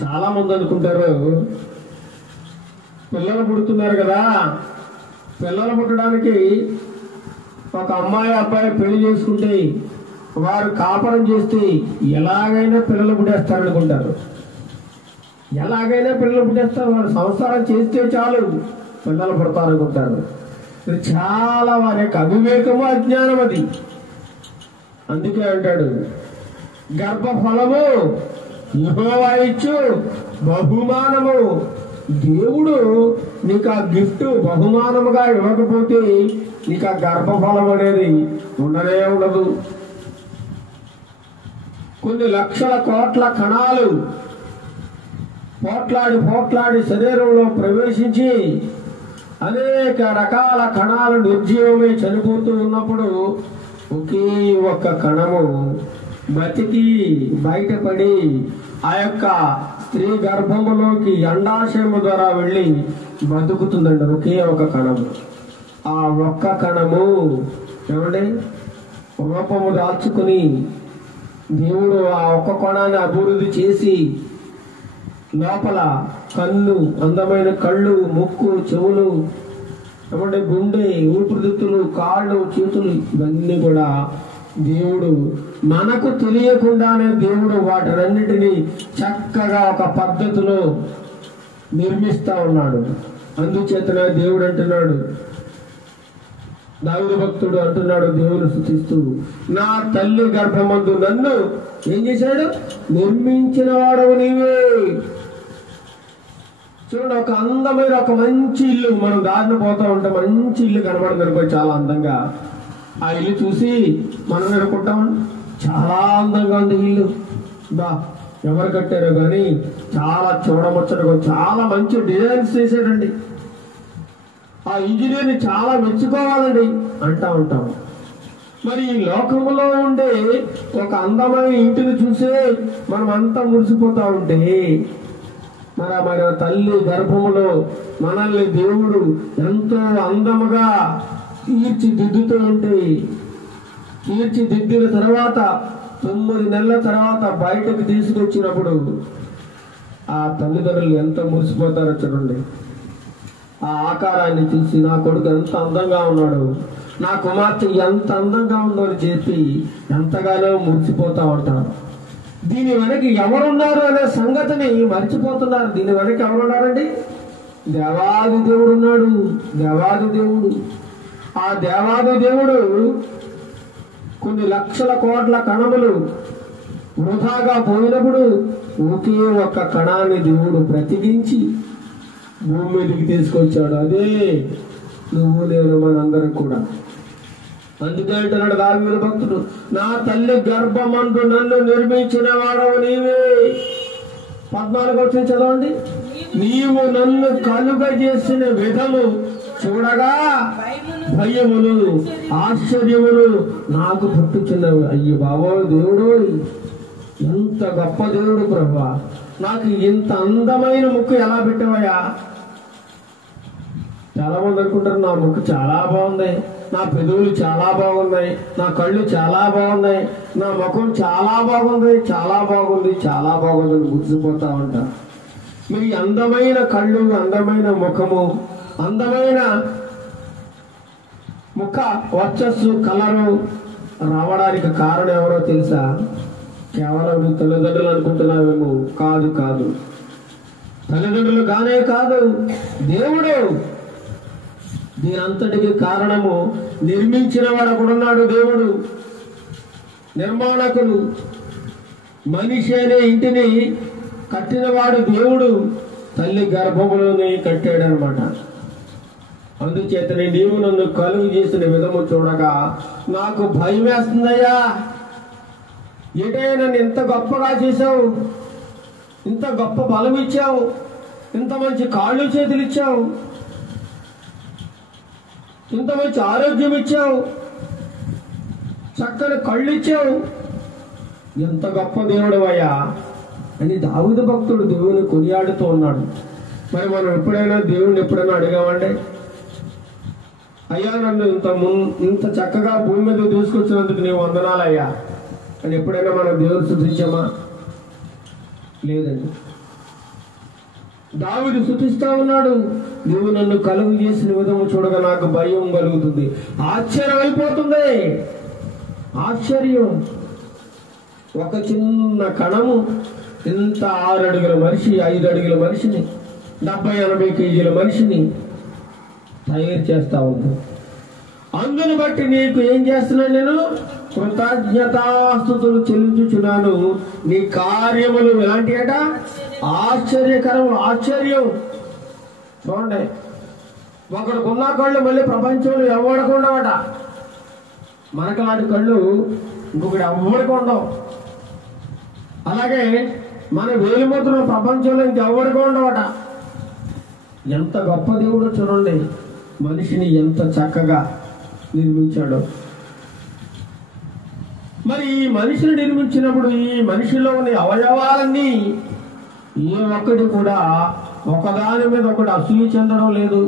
చాలా మంది అనుకుంటారు పిల్లలు పుడుతున్నారు కదా, పిల్లలు పుట్టడానికి ఒక అమ్మాయి అబ్బాయి పెళ్లి చేసుకుంటే వారు కాపురం చేస్తే ఎలాగైనా పిల్లలు పుట్టేస్తారనుకుంటారు. ఎలాగైనా పిల్లలు పుట్టేస్తారు, వారు సంసారం చేస్తే చాలు పిల్లలు పుడతారనుకుంటారు. ఇది చాలా వారి యొక్క అవివేకము, అజ్ఞానం అది. అందుకే అంటాడు, గర్భఫలము యెహోవా ఇచ్చు బహుమానము. దేవుడు నీకు ఆ గిఫ్ట్ బహుమానముగా ఇవ్వకపోతే నీకు ఆ గర్భఫలం అనేది ఉండనే ఉండదు. కొన్ని లక్షల కోట్ల కణాలు పోట్లాడి శరీరంలో ప్రవేశించి అనేక రకాల కణాలు నిర్జీవమై చనిపోతూ ఉన్నప్పుడు ఒకే ఒక్క కణము బతికి బయటపడి ఆ యొక్క స్త్రీ గర్భములోకి అండాశయము ద్వారా వెళ్ళి బతుకుతుందండి. ఒకే ఒక కణము. ఆ ఒక్క కణము ఏమండి రూపము దాల్చుకుని దేవుడు ఆ ఒక్క కణాన్ని అభివృద్ధి చేసి లోపల కన్ను, అందమైన కళ్ళు, ముక్కు, చెవులు, ఏమంటే గుండె, ఊపిరితిత్తులు, కాళ్ళు, చేతులు, ఇవన్నీ కూడా దేవుడు మనకు తెలియకుండానే దేవుడు వాటినన్నిటినీ చక్కగా ఒక పద్ధతిలో నిర్మిస్తా ఉన్నాడు. అందుచేతనే దేవుడు అంటున్నాడు, దావీదు భక్తుడు అంటున్నాడు దేవుని స్తుతిస్తూ, నా తల్లి గర్భమందు నన్ను ఏం చేశాడు? నిర్మించిన వాడవు నీవే. చూడండి, ఒక అందమైన ఒక మంచి ఇల్లు, మనం దారిన పోతా ఉంటే మంచి ఇల్లు కనబడుతుంది, చాలా అందంగా. ఆ ఇల్లు చూసి మనం అనుకుంటాం చాలా అందంగా ఉంది ఇల్లు, బా ఎవరు కట్టారో కానీ చాలా చూడముచ్చటగా, చాలా మంచి డిజైన్స్ చేశాడండి, ఆ ఇంజనీర్ని చాలా మెచ్చుకోవాలండి అంటా ఉంటాం. మరి ఈ లోకంలో ఉండే ఒక అందమైన ఇంటిని చూసే మనం అంతా మురిసిపోతా ఉంటే మరి తల్లి గర్భములో మనల్ని దేవుడు ఎంతో అందముగా తీర్చిదిద్దుతూ ఉంటే, తీర్చిదిద్దిన తర్వాత 9 నెలల తర్వాత బయటకు తీసుకొచ్చినప్పుడు ఆ తల్లిదండ్రులు ఎంత మురిసిపోతారో చూడండి. ఆ ఆకారాన్ని చూసి నా కొడుకు ఎంత అందంగా ఉన్నాడు, నా కుమార్తె ఎంత అందంగా ఉందో అని చెప్పి ఎంతగానో మురిసిపోతా ఉంటారు. దీని వెనక ఎవరున్నారు అనే సంగతిని మర్చిపోతున్నారు. దీని వెనక ఎవరున్నారండి? దేవాది దేవుడు ఉన్నాడు. దేవాది దేవుడు, ఆ దేవాది దేవుడు కొన్ని లక్షల కోట్ల కణములు వృధాగా పోయినప్పుడు ఒకే ఒక్క కణాన్ని దేవుడు బ్రతికించి భూమి మీదకి తీసుకొచ్చాడు. అదే నువ్వు నేను మనందరం కూడా. అందుకే అంటున్నాడు దావీదు భక్తుడు, నా తల్లి గర్భమందు నన్ను నిర్మించిన వాడవు నీవే. 14వ వచనం చదవండి. నీవు నన్ను కలుగజేసిన విధము చూడగా భయములు ఆశ్చర్యములు నాకు పుట్టుచున్నవి. అయ్యో బాబో దేవుడు, ఎంత గొప్ప దేవుడు ప్రభువా, నాకు ఇంత అందమైన ముక్కు ఎలా పెట్టావయ్యా. చాలా మంది అనుకుంటారు నా ముక్కు చాలా బాగుంది, నా పెదవులు చాలా బాగున్నాయి, నా కళ్ళు చాలా బాగున్నాయి, నా ముఖం చాలా బాగుంది, చాలా బాగుంది, చాలా బాగుంది అని గుర్తిపోతా ఉంటారు. మరి అందమైన కళ్ళు, అందమైన ముఖము, అందమైన ముఖ వర్చస్సు, కలరు రావడానికి కారణం ఎవరో తెలుసా? కేవలం నీ తల్లిదండ్రులు అనుకుంటున్నావేమో. కాదు కాదు, తల్లిదండ్రులు కానే కాదు, దేవుడు. దీని అంతటికి కారణము నిర్మించిన వాడు ఒకడున్నాడు, దేవుడు నిర్మాణకుడు. మనిషి అనే ఇంటిని కట్టినవాడు దేవుడు తల్లి గర్భములోనే కట్టాడనమాట. అందుచేతనే నీవు నన్ను కలుగు చేసిన విధము చూడగా నాకు భయం వేస్తుందయ్యా. ఏటైనా నన్ను ఇంత గొప్పగా చేశావు, ఇంత గొప్ప బలం ఇచ్చావు, ఇంత మంచి కాళ్ళు చేతులు ఇచ్చావు, ఇంత మంచి ఆరోగ్యం ఇచ్చావు, చక్కని కళ్ళు ఇచ్చావు, ఎంత గొప్ప దేవుడు అయ్యా అని దావీదు భక్తుడు దేవుని కొనియాడుతూ ఉన్నాడు. మరి మనం ఎప్పుడైనా దేవుణ్ణి ఎప్పుడైనా అడిగామండి, అయ్యా నన్ను ఇంత చక్కగా భూమి మీద తీసుకొచ్చినందుకు నీవు వందనాలయ్యా అని ఎప్పుడైనా మనం దేవుని స్తుతించామా? లేదండి. దావీదు స్తుతిస్తా ఉన్నాడు, నువ్వు నన్ను కలుగు చేసిన విధము చూడగా నాకు భయం కలుగుతుంది. ఆశ్చర్యం అయిపోతుంది. ఆశ్చర్యం. ఒక చిన్న కణము ఇంత 6 అడుగుల మనిషి, 5 అడుగుల మనిషిని, 70-80 కేజీల మనిషిని తయారు చేస్తా ఉంది. అందుని బట్టి నీకు ఏం చేస్తున్నాను? నేను కృతజ్ఞతాస్తుతులు చెల్లించుచున్నాను. నీ కార్యములు ఎలాంటి అట? ఆశ్చర్యకరం. ఆశ్చర్యం. చూడండి, ఒకడుకున్న కళ్ళు మళ్ళీ ప్రపంచంలో ఎవరికి ఉండవట. మనకు లాంటి కళ్ళు ఇంకొకటి ఎవరికి ఉండవు. అలాగే మన వేలిముద్రలు ప్రపంచంలో ఇంకెవరికి ఉండవట. ఎంత గొప్ప దేవుడో చూడండి. మనిషిని ఎంత చక్కగా నిర్మించాడు. మరి ఈ మనిషిని నిర్మించినప్పుడు ఈ మనిషిలో ఉన్న అవయవాలన్నీ ఏ ఒక్కటి కూడా ఒకదాని మీద ఒకటి అసూయ చెందడం లేదు,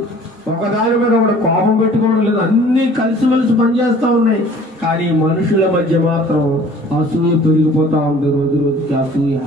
ఒకదాని మీద ఒకటి కోపం పెట్టుకోవడం లేదు. అన్నీ కలిసిమెలిసి పనిచేస్తూ ఉన్నాయి. కానీ మనుషుల మధ్య మాత్రం అసూయ పెరిగిపోతా ఉంది. రోజు రోజుకి అసూయ.